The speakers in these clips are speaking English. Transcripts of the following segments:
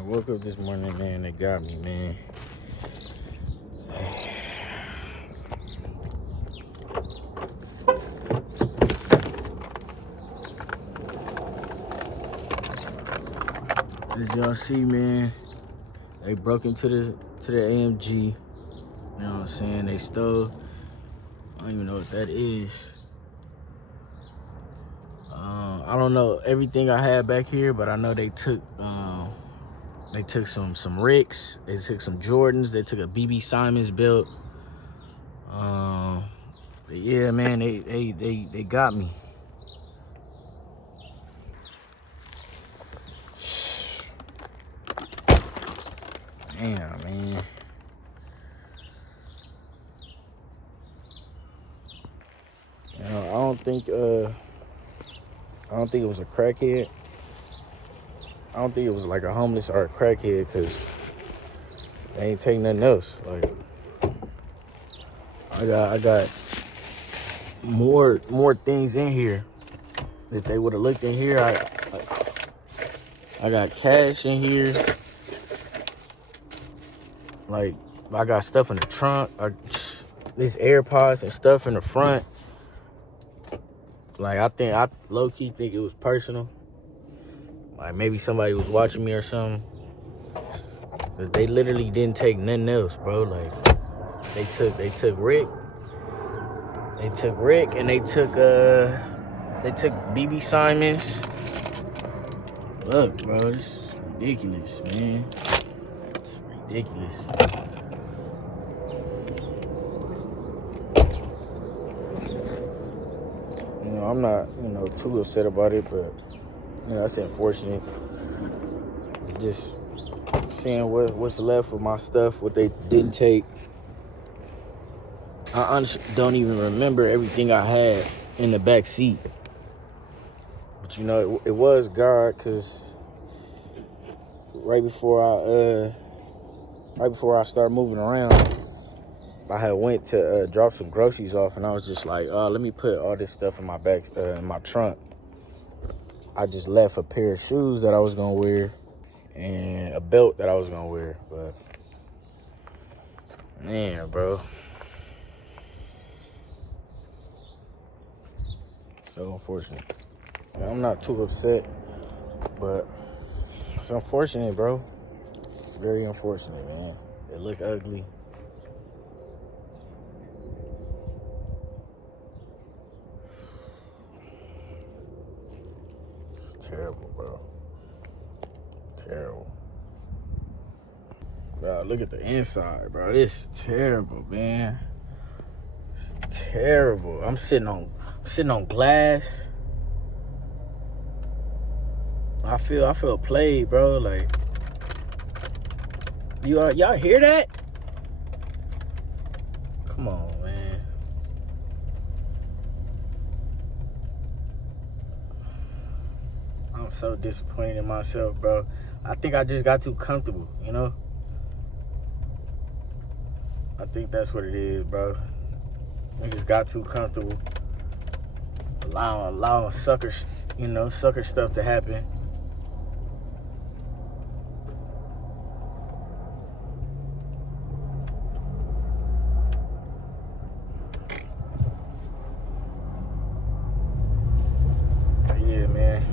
Man, woke up this morning, man, they got me, man. As y'all see, man, they broke into the AMG. You know what I'm saying? They stole. I don't even know what that is. I don't know everything I had back here, but I know they took some Ricks, they took some Jordans, they took a BB Simons belt. But yeah, man, they got me. Damn, man. You know, I don't think it was a crackhead. I don't think it was like a homeless or a crackhead, because they ain't taking nothing else. Like, I got more things in here. If they would have looked in here, I got cash in here. Like, I got stuff in the trunk. These AirPods and stuff in the front. Like, I low-key think it was personal. Like, maybe somebody was watching me or something. But they literally didn't take nothing else, bro. Like, they took Rick. They took Rick, and they took BB Simons. Look, bro, this is ridiculous, man. It's ridiculous. You know, I'm not, too upset about it, but that's unfortunate. Just seeing what's left of my stuff, what they didn't take. I honestly don't even remember everything I had in the back seat. But it was God, because right before I started moving around, I had went to drop some groceries off, and I was just like, let me put all this stuff in my back, in my trunk. I just left a pair of shoes that I was gonna wear and a belt that I was gonna wear. But man, bro, so unfortunate. I'm not too upset, but it's unfortunate, bro. It's very unfortunate, man. It look ugly. Terrible, bro. Terrible. Bro, look at the inside, bro. This is terrible, man. It's terrible. I'm sitting on glass. I feel played, bro. Like, y'all hear that? Come on, man. I'm so disappointed in myself, bro. I think I just got too comfortable, I think that's what it is, bro. I just got too comfortable. Allowing sucker stuff to happen. Yeah, man.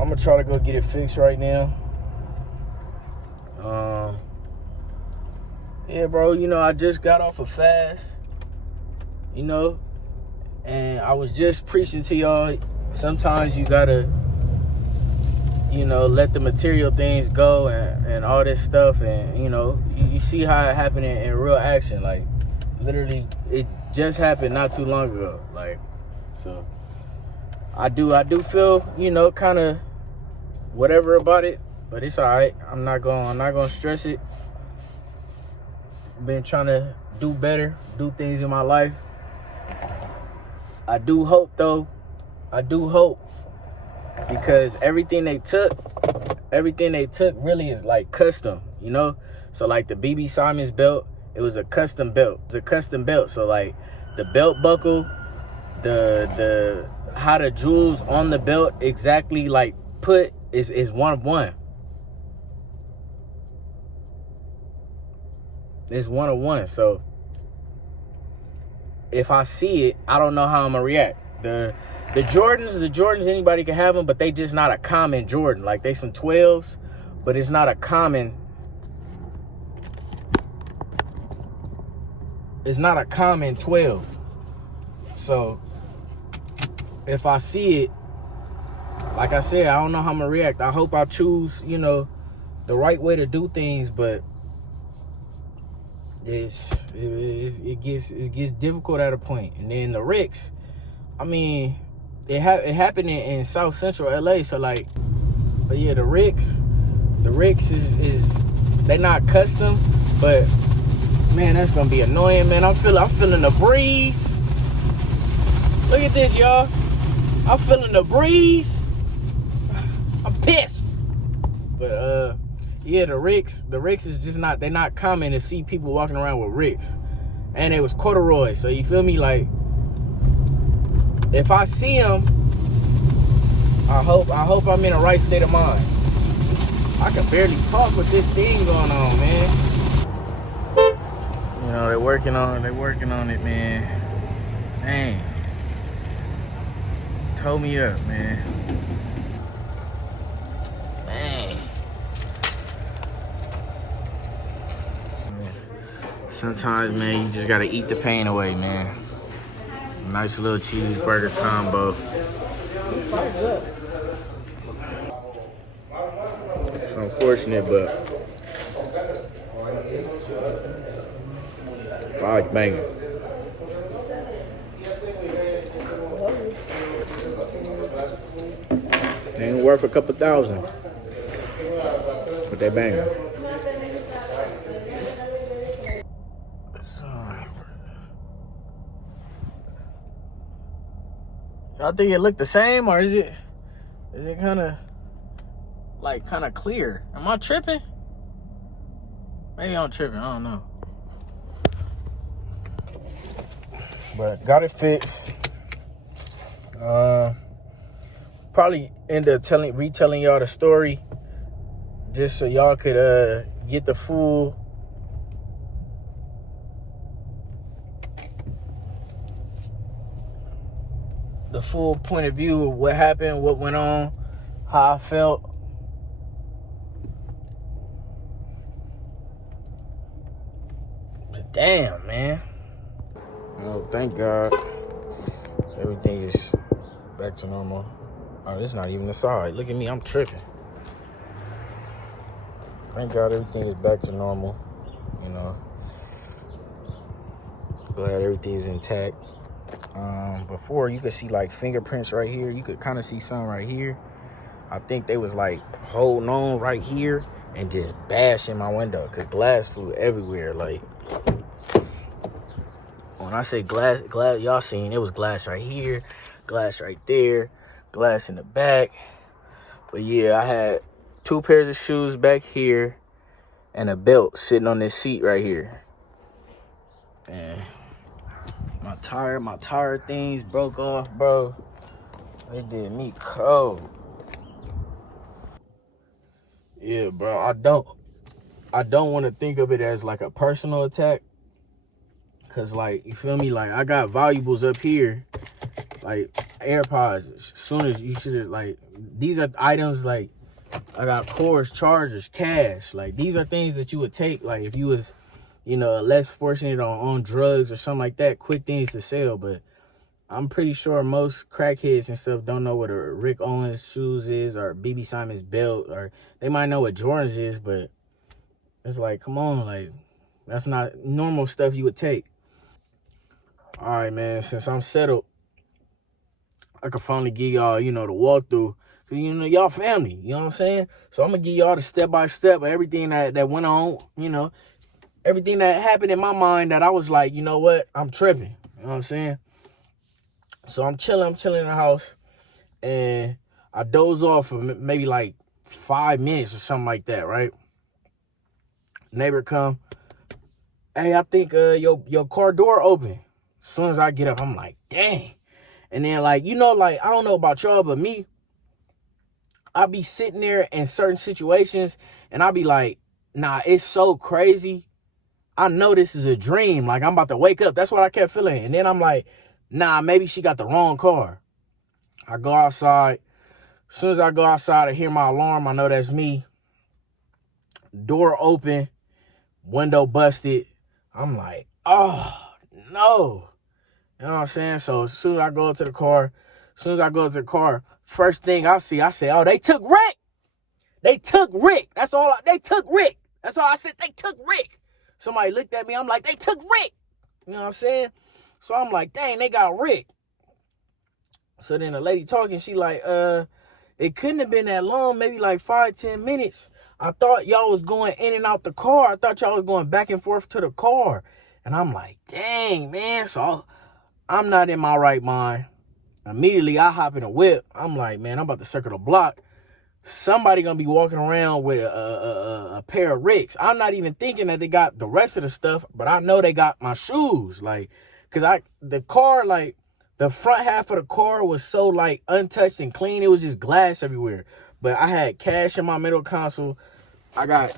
I'm gonna try to go get it fixed right now. Yeah, bro, I just got off a fast, and I was just preaching to y'all. Sometimes you gotta, let the material things go and all this stuff, and, you see how it happened in real action. Like, literally, it just happened not too long ago. Like, so I do feel, kind of whatever about it, but it's all right. I'm not gonna stress it. Been trying to do better, do things in my life. I do hope, though. Because everything they took really is like custom, So like the BB Simons belt, it was a custom belt. So like the belt buckle, the how the jewels on the belt exactly like put is one of one. It's one-on-one. So if I see it, I don't know how I'm gonna react. The Jordans, anybody can have them, but they just not a common Jordan. Like, they some 12s, but it's not a common. It's not a common 12. So if I see it, like I said, I don't know how I'm gonna react. I hope I choose, the right way to do things, but it gets difficult at a point. And then the Ricks, I mean, it happened in South Central LA. So like, but yeah, the Ricks is they not custom, but man, that's gonna be annoying, man. I'm feeling the breeze. Look at this, y'all. I'm feeling the breeze. I'm pissed. But yeah, the Ricks is just not, they're not common to see people walking around with Ricks. And it was corduroy. So you feel me? Like, if I see them, I hope I'm in the right state of mind. I can barely talk with this thing going on, man. They're working on it, man. Dang. Tow me up, man. Man. Sometimes, man, you just gotta eat the pain away, man. Nice little cheeseburger combo. It's unfortunate, but fried banging. They ain't worth a couple thousand, but they banging. Y'all think it looked the same, or is it kind of clear? Am I tripping? Maybe I'm tripping. I don't know. But got it fixed. Probably end up retelling y'all the story, just so y'all could get the full point of view of what happened, what went on, how I felt. But damn, man. Oh, thank God. Everything is back to normal. Oh, this is not even the side. Look at me, I'm tripping. Thank God everything is back to normal. Glad everything is intact. Before, you could see like fingerprints right here. You could kind of see some right here. I think they was like holding on right here and just bashing my window, because glass flew everywhere. Like, when I say glass, y'all seen, it was glass right here, glass right there, glass in the back. But yeah, I had 2 pairs of shoes back here and a belt sitting on this seat right here. And my tire things broke off, bro. They did me cold. Yeah, bro, I don't want to think of it as like a personal attack, cause like, you feel me, like I got valuables up here, like AirPods. As soon as you should, like, these are items, like I got cords, chargers, cash. Like, these are things that you would take, like, if you was, less fortunate on drugs or something like that. Quick things to sell. But I'm pretty sure most crackheads and stuff don't know what a Rick Owens shoes is, or BB Simon's belt, or they might know what Jordans is, but it's like, come on, like, that's not normal stuff you would take. All right, man, since I'm settled, I can finally give y'all, the walkthrough. Cause, y'all family, you know what I'm saying? So I'm gonna give y'all the step-by-step of everything that went on, everything that happened in my mind that I was like, you know what, I'm tripping, you know what I'm saying? So I'm chilling in the house, and I doze off for maybe like 5 minutes or something like that, right? Neighbor come, hey, I think your car door open. As soon as I get up, I'm like, dang. And then, like, like, I don't know about y'all, but me, I be sitting there in certain situations, and I be like, nah, it's so crazy. I know this is a dream. Like, I'm about to wake up. That's what I kept feeling. And then I'm like, nah, maybe she got the wrong car. I go outside. As soon as I go outside, I hear my alarm. I know that's me. Door open. Window busted. I'm like, oh, no. You know what I'm saying? So as soon as I go up to the car, first thing I see, I say, oh, they took Rick. They took Rick. They took Rick. That's all I said. They took Rick. Somebody looked at me. I'm like, they took Rick. You know what I'm saying? So I'm like, dang, they got Rick. So then the lady talking, she like, it couldn't have been that long, maybe like 5-10 minutes. I thought y'all was going in and out the car. I thought y'all was going back and forth to the car. And I'm like, dang, man. So I'm not in my right mind. Immediately, I hop in a whip. I'm like, man, I'm about to circle the block. Somebody gonna be walking around with a pair of Ricks. I'm not even thinking that they got the rest of the stuff, but I know they got my shoes. Like, cause the car, like, the front half of the car was so like untouched and clean. It was just glass everywhere. But I had cash in my middle console. I got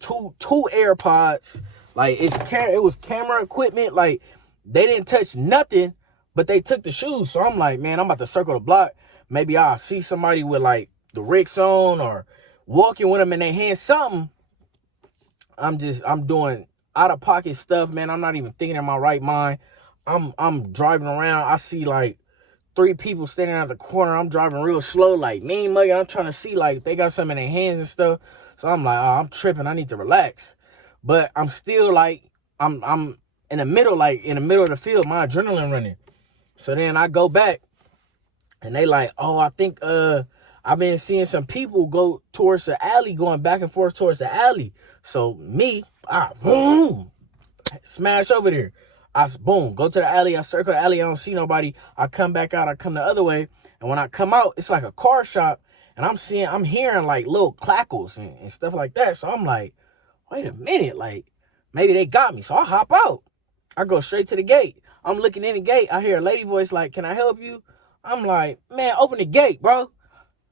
two AirPods. Like, it was camera equipment. Like, they didn't touch nothing, but they took the shoes. So I'm like, man, I'm about to circle the block. Maybe I'll see somebody with like the Ricks on or walking with them in their hands, something. I'm doing out of pocket stuff, man. I'm not even thinking in my right mind. I'm driving around. I see like 3 people standing at the corner. I'm driving real slow, like mean mugging. I'm trying to see like they got something in their hands and stuff. So I'm like, oh, I'm tripping. I need to relax. But I'm still like, I'm in the middle of the field, my adrenaline running. So then I go back. And they like, oh, I think I've been seeing some people go towards the alley, going back and forth towards the alley. So me, boom, smash over there. Boom, go to the alley. I circle the alley. I don't see nobody. I come back out. I come the other way. And when I come out, it's like a car shop. And I'm hearing like little clackles and stuff like that. So I'm like, wait a minute. Like, maybe they got me. So I hop out. I go straight to the gate. I'm looking in the gate. I hear a lady voice like, can I help you? I'm like, man, open the gate, bro.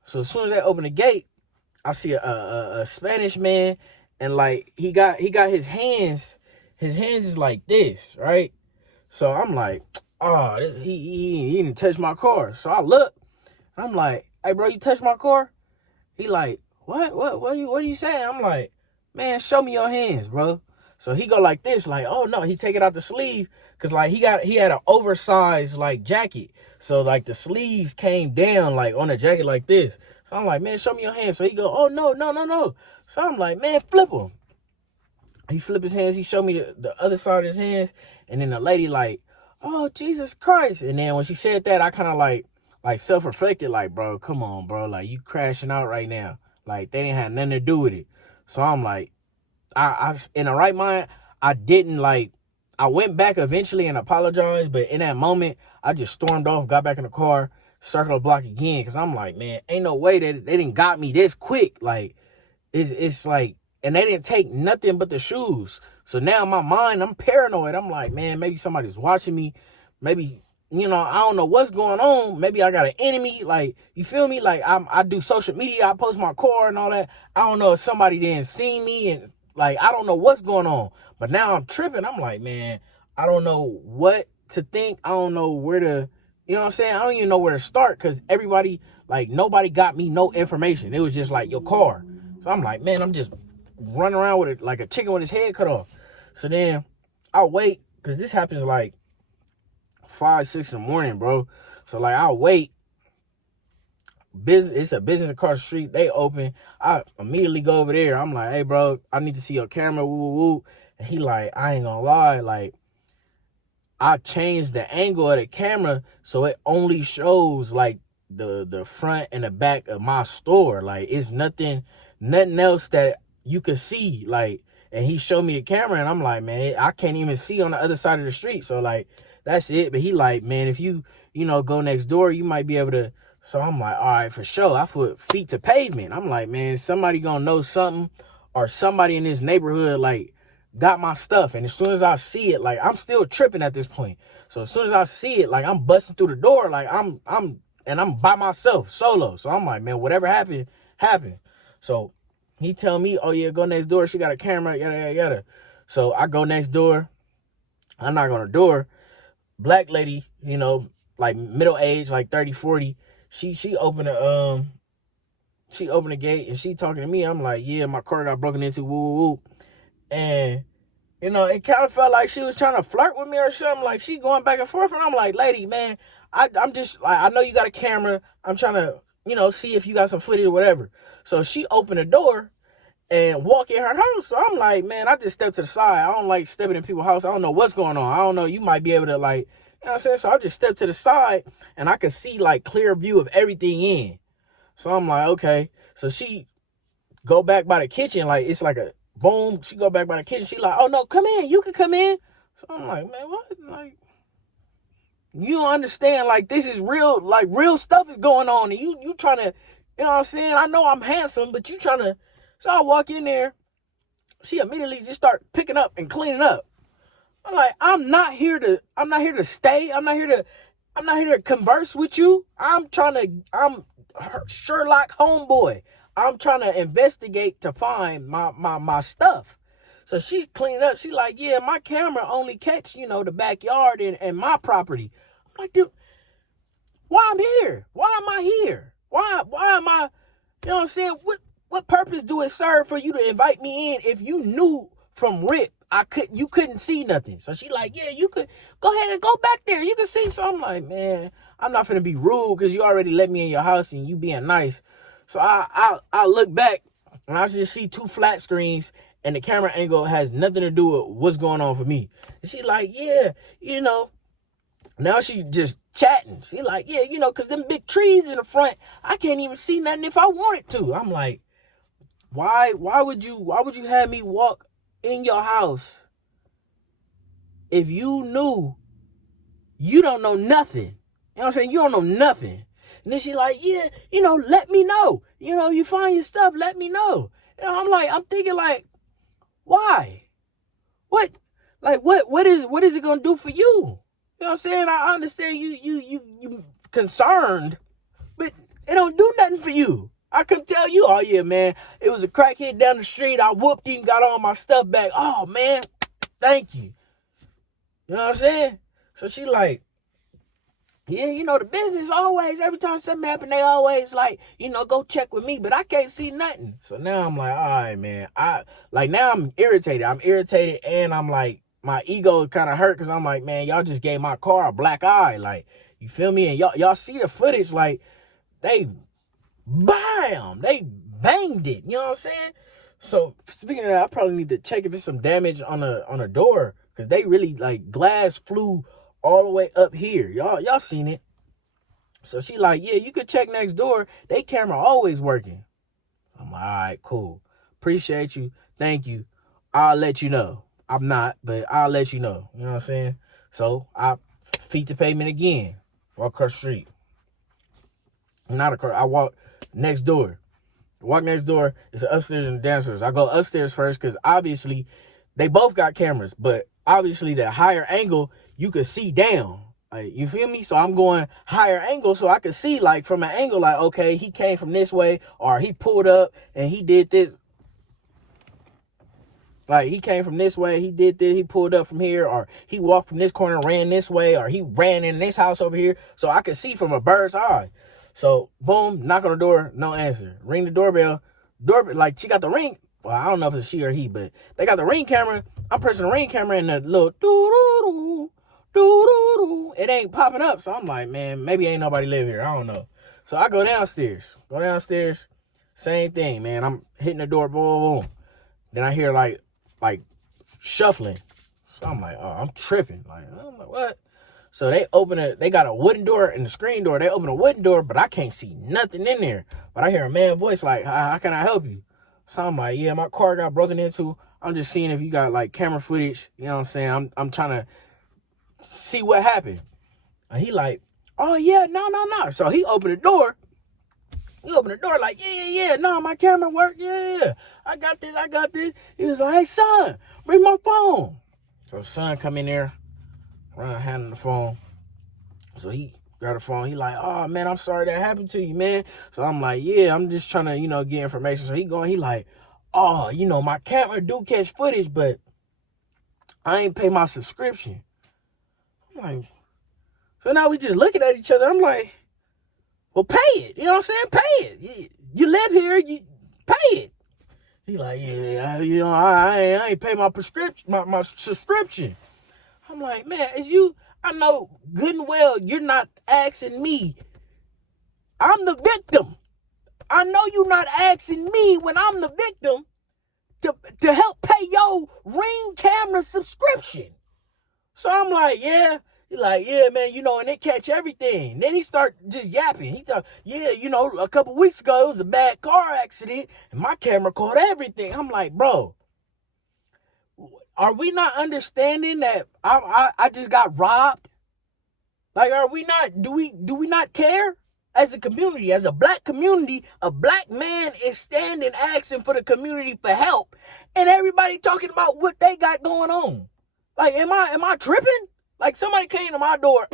So as soon as they open the gate, I see a Spanish man, and like he got his hands is like this, right? So I'm like, oh, he didn't touch my car. So I look, I'm like, hey, bro, you touched my car? He like, what are you saying? I'm like, man, show me your hands, bro. So he go like this, like, oh no, he take it out the sleeve, cause like he had an oversized like jacket. So like the sleeves came down like on the jacket like this. So I'm like, man, show me your hands. So he go, oh no. So I'm like, man, flip him. He flip his hands, he showed me the other side of his hands, and then the lady like, oh Jesus Christ. And then when she said that, I kind of like self-reflected, like, bro, come on, bro. Like, you crashing out right now. Like, they didn't have nothing to do with it. So I'm like, I in the right mind, I didn't like, I went back eventually and apologized, but in that moment, I just stormed off, got back in the car, circled the block again, because I'm like, man, ain't no way that they didn't got me this quick. Like, it's like, and they didn't take nothing but the shoes. So now in my mind, I'm paranoid. I'm like, man, maybe somebody's watching me. Maybe, you know, I don't know what's going on. Maybe I got an enemy. Like, you feel me? Like, I do social media. I post my car and all that. I don't know if somebody didn't see me, and like, I don't know what's going on. But now I'm tripping. I'm like, man, I don't know what to think. I don't know where to, you know what I'm saying? I don't even know where to start, because everybody, like, nobody got me no information. It was just like, your car. So I'm like, man, I'm just running around with it like a chicken with his head cut off. So then I'll wait, because this happens like 5, 6 in the morning, bro. So like, I'll wait. It's a business across the street. They open. I immediately go over there. I'm like, hey, bro, I need to see your camera. Woo, woo, woo. And he like, I ain't gonna lie. Like, I changed the angle of the camera so it only shows like the front and the back of my store. Like, it's nothing else that you could see. Like, and he showed me the camera, and I'm like, man, I can't even see on the other side of the street. So like, that's it. But he like, man, if you go next door, you might be able to. So I'm like, all right, for sure. I put feet to pavement. I'm like, man, somebody gonna know something, or somebody in this neighborhood like got my stuff. And as soon as I see it, like, I'm still tripping at this point. So as soon as I see it, like, I'm busting through the door, like I'm by myself, solo. So I'm like, man, whatever happened. So He tell me, oh yeah, go next door. She got a camera, yada, yada, yada. So I go next door. I knock on her door. Black lady, you know, like middle age, like 30, 40. She opened the gate and she talking to me. I'm like, yeah, my car got broken into, woo, woo, woo. And, you know, it kind of felt like she was trying to flirt with me or something. Like, she going back and forth. And I'm like, lady, man, I'm just, like, I know you got a camera. I'm trying to, you know, see if you got some footage or whatever. So she opened the door and walk in her house. So I'm like, man, I just stepped to the side. I don't like stepping in people's house. I don't know what's going on. I don't know. You might be able to, like, you know what I'm saying? So I just stepped to the side and I could see, like, clear view of everything in. So I'm like, okay. So she go back by the kitchen. Like, it's like a boom. She go back by the kitchen. She like, oh, no, come in. You can come in. So I'm like, man, what? Like, you don't understand. Like, this is real. Like, real stuff is going on. And you trying to, you know what I'm saying? I know I'm handsome, but you trying to. So I walk in there. She immediately just start picking up and cleaning up. I'm like, I'm not here to stay. I'm not here to converse with you. I'm Sherlock homeboy. I'm trying to investigate to find my stuff. So she cleaned up. She like, yeah, my camera only catch, you know, the backyard and my property. I'm like, dude, why I'm here? Why am I here? Why am I, you know what I'm saying? What purpose do it serve for you to invite me in if you knew from rip you couldn't see nothing? So she like, yeah, you could go ahead and go back there. You can see. So I'm like, man, I'm not finna be rude because you already let me in your house and you being nice. So I look back and I just see two flat screens and the camera angle has nothing to do with what's going on for me. And she like, yeah, you know, now she just chatting. She like, yeah, you know, because them big trees in the front, I can't even see nothing if I wanted to. I'm like, why would you have me walk in your house if you knew you don't know nothing? You know what I'm saying? You don't know nothing. And then she like, yeah, you know, let me know. You know, you find your stuff, let me know. You know, I'm thinking like, why? What? Like, what is it gonna do for you? You know what I'm saying? I understand you concerned, but it don't do nothing for you. I can tell you, oh yeah, man, it was a crackhead down the street. I whooped him, got all my stuff back. Oh man, thank you. You know what I'm saying? So she like, yeah, you know, the business always, every time something happen, they always like, you know, go check with me, but I can't see nothing. So now I'm like, all right, man. Now I'm irritated. And I'm like, my ego kind of hurt because I'm like, man, y'all just gave my car a black eye. Like, you feel me? And y'all see the footage, like, they banged it. You know what I'm saying? So speaking of that, I probably need to check if it's some damage on a door because they really, like, glass flew all the way up here. Y'all seen it. So she like, yeah, you could check next door. They camera always working. I'm like, all right, cool. Appreciate you. Thank you. I'll let you know. I'm not, but I'll let you know. You know what I'm saying? So I feet the pavement again. Walk across the street. Not across. I walk next door. Walk next door. It's an upstairs and downstairs. I go upstairs first because obviously they both got cameras, but obviously the higher angle you could see down. Like, you feel me? So I'm going higher angle so I could see, like, from an angle, like, okay, he came from this way, or he pulled up and he did this. Like, he came from this way, he did this, he pulled up from here, or he walked from this corner, ran this way, or he ran in this house over here. So I could see from a bird's eye. So, boom, knock on the door, no answer. Ring the doorbell. Like, she got the ring. Well, I don't know if it's she or he, but they got the ring camera. I'm pressing the ring camera and the little doo-doo-doo, doo-doo-doo. It ain't popping up. So I'm like, man, maybe ain't nobody live here. I don't know. So I go downstairs. Same thing, man. I'm hitting the door, boom, boom, boom. Then I hear like shuffling. So I'm like, oh, I'm tripping. I'm like, what? So they open it. They got a wooden door and the screen door. They open a wooden door, but I can't see nothing in there. But I hear a man's voice like, how can I help you? So I'm like, yeah, my car got broken into. I'm just seeing if you got like camera footage. You know what I'm saying? I'm trying to see what happened. And he like, oh yeah, no. So he opened the door. Like, yeah. No, my camera worked. Yeah. I got this. He was like, hey, son, bring my phone. So son come in there, run handing the phone. So he grabbed the phone. He like, oh man, I'm sorry that happened to you, man. So I'm like, yeah, I'm just trying to, get information. So he like, oh, you know, my camera do catch footage, but I ain't pay my subscription. I'm like, so now we just looking at each other. I'm like, well, pay it. You know what I'm saying? Pay it. You live here, you pay it. He like, yeah, you know, I ain't pay my prescription, my subscription. I'm like, man, I know good and well you're not asking me. I'm the victim. I know you're not asking me when I'm the victim to help pay your Ring camera subscription. So I'm like, yeah. He like, yeah, man, you know, and they catch everything. Then he start just yapping. He thought, yeah, you know, a couple weeks ago, it was a bad car accident, and my camera caught everything. I'm like, bro, are we not understanding that I just got robbed? Like, are we not, do we not care? As a community, as a black community, a black man is standing asking for the community for help, and everybody talking about what they got going on. Like, am I tripping? Like, somebody came to my door,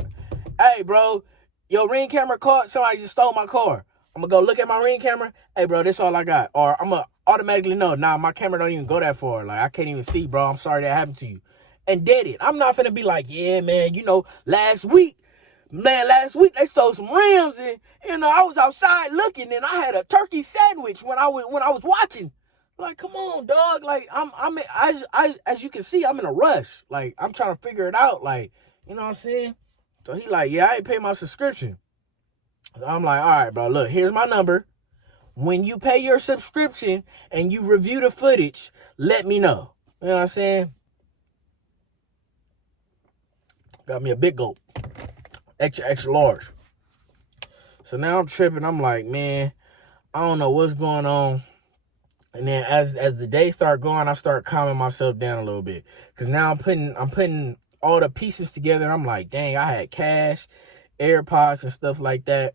hey, bro, your Ring camera caught, somebody just stole my car. I'm gonna go look at my Ring camera, hey, bro, this all I got. Or I'm gonna automatically know, nah, my camera don't even go that far. Like, I can't even see, bro, I'm sorry that happened to you. And did it. I'm not finna be like, yeah, man, you know, last week they sold some rims, and, you know, I was outside looking, and I had a turkey sandwich when I was watching. Like, come on, dog. Like, as you can see, I'm in a rush. Like, I'm trying to figure it out. Like, you know what I'm saying? So he like, yeah, I ain't pay my subscription. So I'm like, all right, bro, look, here's my number. When you pay your subscription and you review the footage, let me know. You know what I'm saying? Got me a big gulp. Extra large. So now I'm tripping. I'm like, man, I don't know what's going on. And then as the day start going, I start calming myself down a little bit. Cause now I'm putting all the pieces together. I'm like, dang, I had cash, AirPods and stuff like that.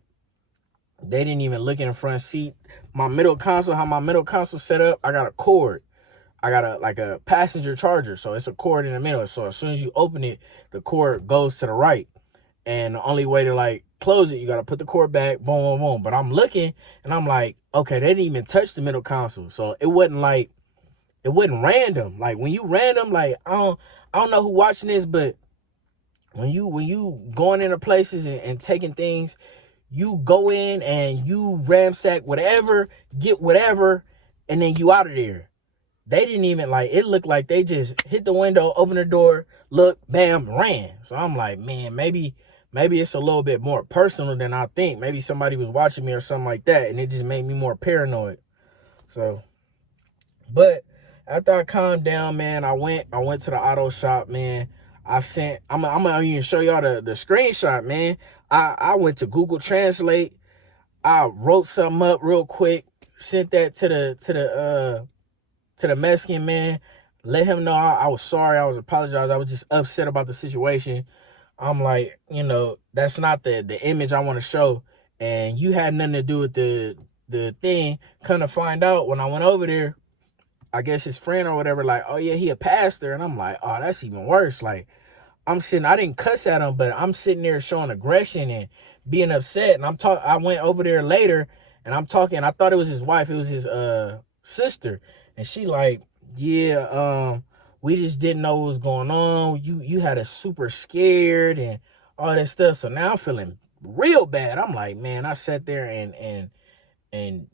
They didn't even look in the front seat. How my middle console set up, I got a cord. I got a passenger charger. So it's a cord in the middle. So as soon as you open it, the cord goes to the right. And the only way to like close it, you got to put the cord back, boom, boom, boom. But I'm looking and I'm like, okay, they didn't even touch the middle console. So it wasn't random. Like when you random, like, I don't know who watching this, but when you going into places and taking things, you go in and you ransack whatever, get whatever, and then you out of there. They didn't even, like, it looked like they just hit the window, opened the door, look, bam, ran. So I'm like, man, maybe it's a little bit more personal than I think. Maybe somebody was watching me or something like that, and it just made me more paranoid. So, but after I calmed down, man, I went to the auto shop, man. I'm gonna even show y'all the screenshot, man. I went to Google Translate. I wrote something up real quick, sent that to the Mexican man, let him know I was sorry, I was apologizing, I was just upset about the situation. I'm like, you know, that's not the image I want to show, and you had nothing to do with the thing. Come to find out, when I went over there, I guess his friend or whatever, like, oh yeah, he a pastor, and I'm like, oh, that's even worse. Like, I didn't cuss at him, but I'm sitting there showing aggression and being upset, and I went over there later, and I'm talking, I thought it was his wife, it was his sister, and she like, yeah, we just didn't know what was going on. You had us super scared and all that stuff. So now I'm feeling real bad. I'm like, man, I sat there and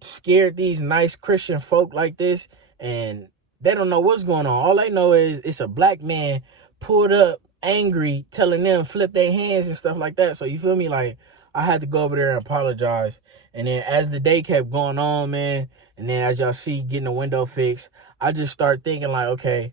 scared these nice Christian folk like this, and they don't know what's going on. All they know is it's a black man pulled up angry, telling them flip their hands and stuff like that. So you feel me? Like, I had to go over there and apologize. And then as the day kept going on, man, and then as y'all see, getting the window fixed, I just started thinking like, okay,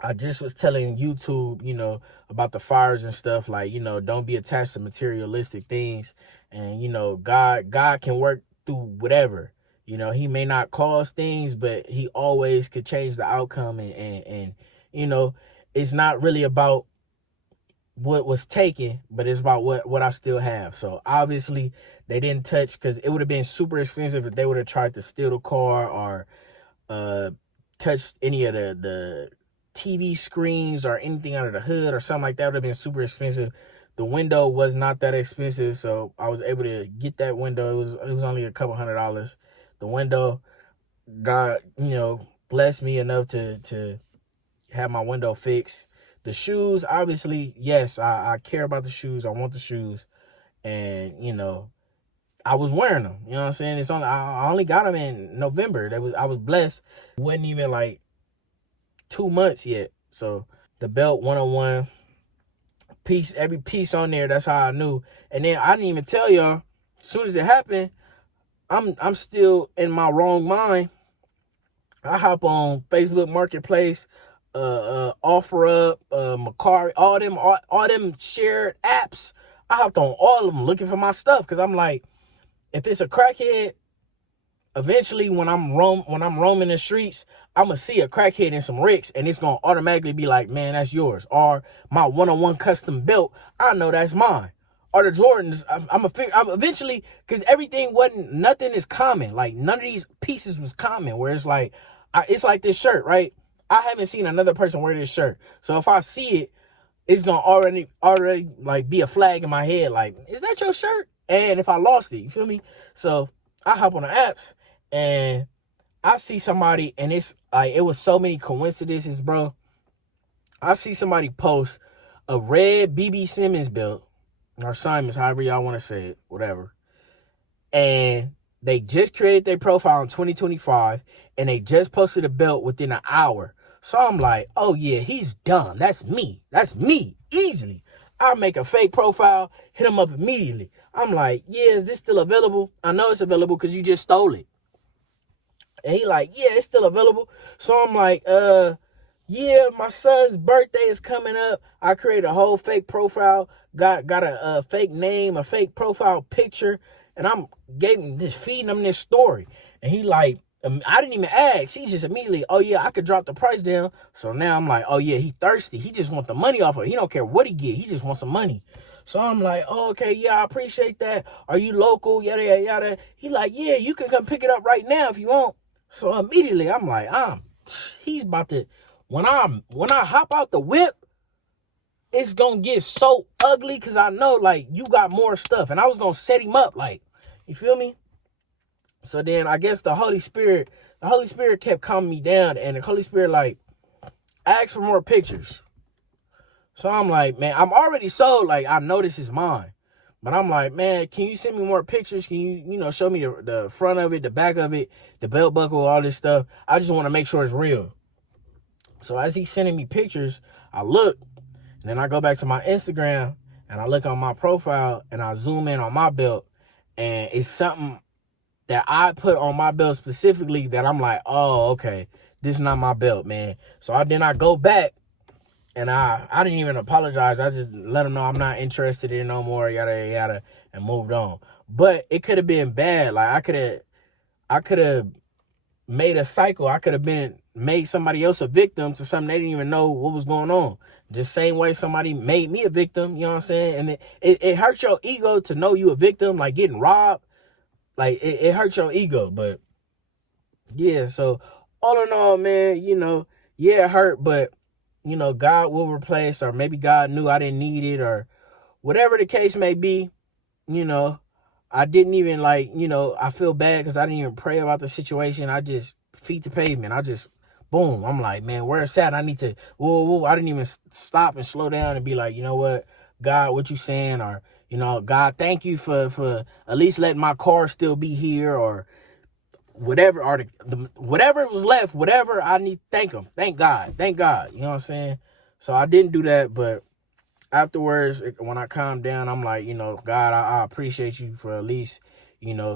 I just was telling YouTube, you know, about the fires and stuff, like, you know, don't be attached to materialistic things. And, you know, God can work through whatever. You know, he may not cause things, but he always could change the outcome. And you know, it's not really about what was taken, but it's about what I still have. So obviously they didn't touch, because it would have been super expensive if they would have tried to steal the car or touch any of the TV screens or anything under the hood or something like that. Would have been super expensive. The window was not that expensive, so I was able to get that window. It was only a couple $100. The window, God, blessed me enough to have my window fixed. The shoes, obviously, yes, I care about the shoes. I want the shoes. And, I was wearing them. You know what I'm saying? I only got them in November. I was blessed. It wasn't even like 2 months yet. So the belt 101 piece, every piece on there, that's how I knew. And then I didn't even tell y'all, as soon as it happened, I'm still in my wrong mind. I hop on Facebook Marketplace, OfferUp, Mercari, all them shared apps. I hopped on all of them looking for my stuff, because I'm like, if it's a crackhead, eventually when I'm roaming the streets, I'm gonna see a crackhead in some Ricks, and it's gonna automatically be like, man, that's yours. Or my 101 custom belt, I know that's mine. Or the Jordans, I'm eventually, because nothing is common. Like, none of these pieces was common, where it's like, it's like this shirt, right? I haven't seen another person wear this shirt. So if I see it, it's gonna already like be a flag in my head, like, is that your shirt? And if I lost it, you feel me? So I hop on the apps and I see somebody, and it's like, it was so many coincidences, bro. I see somebody post a red BB Simmons belt, or Simons, however y'all want to say it, whatever. And they just created their profile in 2025, and they just posted a belt within an hour. So I'm like, oh yeah, he's dumb. That's me. That's me. Easily. I'll make a fake profile, hit him up immediately. I'm like, yeah, is this still available? I know it's available because you just stole it. And he like, yeah, it's still available. So I'm like, yeah, my son's birthday is coming up. I created a whole fake profile, got a fake name, a fake profile picture, and I'm feeding him this story. And he like, I didn't even ask. He just immediately, oh yeah, I could drop the price down. So now I'm like, oh yeah, he thirsty. He just want the money off of it. He don't care what he get. He just wants some money. So I'm like, oh, okay, yeah, I appreciate that. Are you local? Yada, yada, yada. He like, yeah, you can come pick it up right now if you want. So immediately I'm like, he's about to, when I hop out the whip, it's going to get so ugly, because I know, like, you got more stuff. And I was going to set him up, like, you feel me? So then I guess the Holy Spirit kept calming me down, and the Holy Spirit, like, asked for more pictures. So I'm like, man, I'm already sold. Like, I know this is mine. But I'm like, man, can you send me more pictures? Can you, show me the front of it, the back of it, the belt buckle, all this stuff? I just want to make sure it's real. So as he's sending me pictures, I look, and then I go back to my Instagram, and I look on my profile, and I zoom in on my belt, and it's something that I put on my belt specifically that I'm like, oh, okay, this is not my belt, man. So I go back, and I didn't even apologize. I just let him know I'm not interested in it no more, yada, yada, yada, and moved on. But it could have been bad. Like, I could have made a cycle. I could have made somebody else a victim to something they didn't even know what was going on. Just same way somebody made me a victim, you know what I'm saying? And it hurts your ego to know you a victim, like getting robbed. Like, it hurts your ego. But yeah, so all in all, man, yeah, it hurt, but God will replace, or maybe God knew I didn't need it, or whatever the case may be. I didn't even I feel bad because I didn't even pray about the situation. I just feet to pavement. I just, boom. I'm like, man, where it's at? I need to, whoa. I didn't even stop and slow down and be like, you know what, God, what you saying? Or, God, thank you for at least letting my car still be here, or whatever, or whatever was left, whatever I need, thank him. Thank God. You know what I'm saying? So I didn't do that, but afterwards, when I calmed down, I'm like, God, I appreciate you for at least,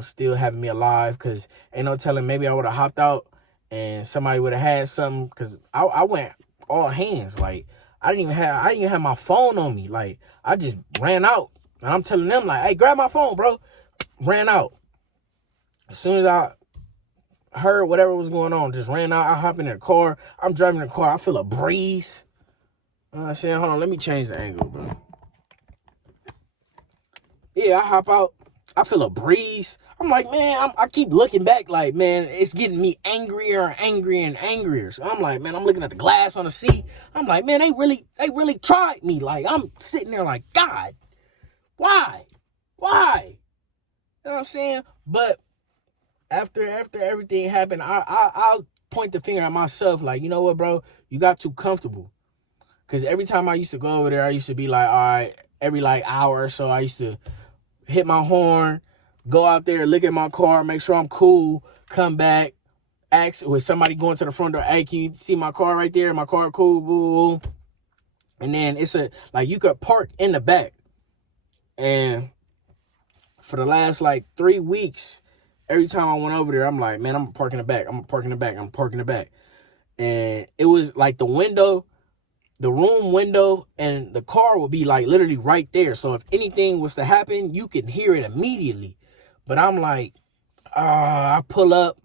still having me alive, because ain't no telling, maybe I would have hopped out and somebody would have had something, because I went all hands. Like, I didn't even have my phone on me. Like, I just ran out, and I'm telling them, like, hey, grab my phone, bro. Ran out. As soon as I heard whatever was going on, just ran out. I hop in the car. I'm driving the car. I feel a breeze. I'm saying, hold on, let me change the angle, bro. Yeah, I hop out. I feel a breeze. I'm like, man, I keep looking back, like, man, it's getting me angrier and angrier and angrier. So I'm like, man, I'm looking at the glass on the seat. I'm like, man, they really tried me. Like, I'm sitting there like, God, why? You know what I'm saying? But after everything happened, I'll point the finger at myself like, you know what, bro? You got too comfortable. Because every time I used to go over there, I used to be like, all right, every like hour or so, I used to hit my horn, go out there, look at my car, make sure I'm cool, come back, ask with somebody going to the front door, hey, can you see my car right there? My car cool, boo. And then it's like you could park in the back. And for the last like 3 weeks, every time I went over there, I'm like, man, I'm parking the back. I'm parking the back. I'm parking the back. And it was like the room window and the car would be like literally right there. So if anything was to happen, you could hear it immediately. But I'm like, I pull up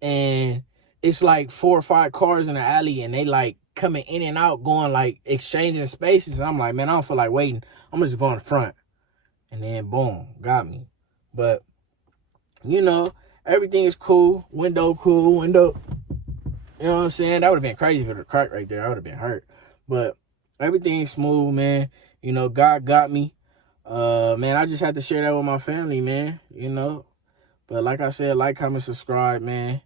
and it's like 4 or 5 cars in the alley and they like coming in and out, going like exchanging spaces. I'm like, man, I don't feel like waiting. I'm just going in front. And then boom, got me. But you know, everything is cool. Window cool. Window. You know what I'm saying? That would have been crazy for the crack right there. I would have been hurt. But everything's smooth, man. You know, God got me. Man, I just had to share that with my family, man. You know. But like I said, like, comment, subscribe, man.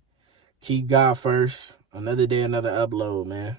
Keep God first. Another day, another upload, man.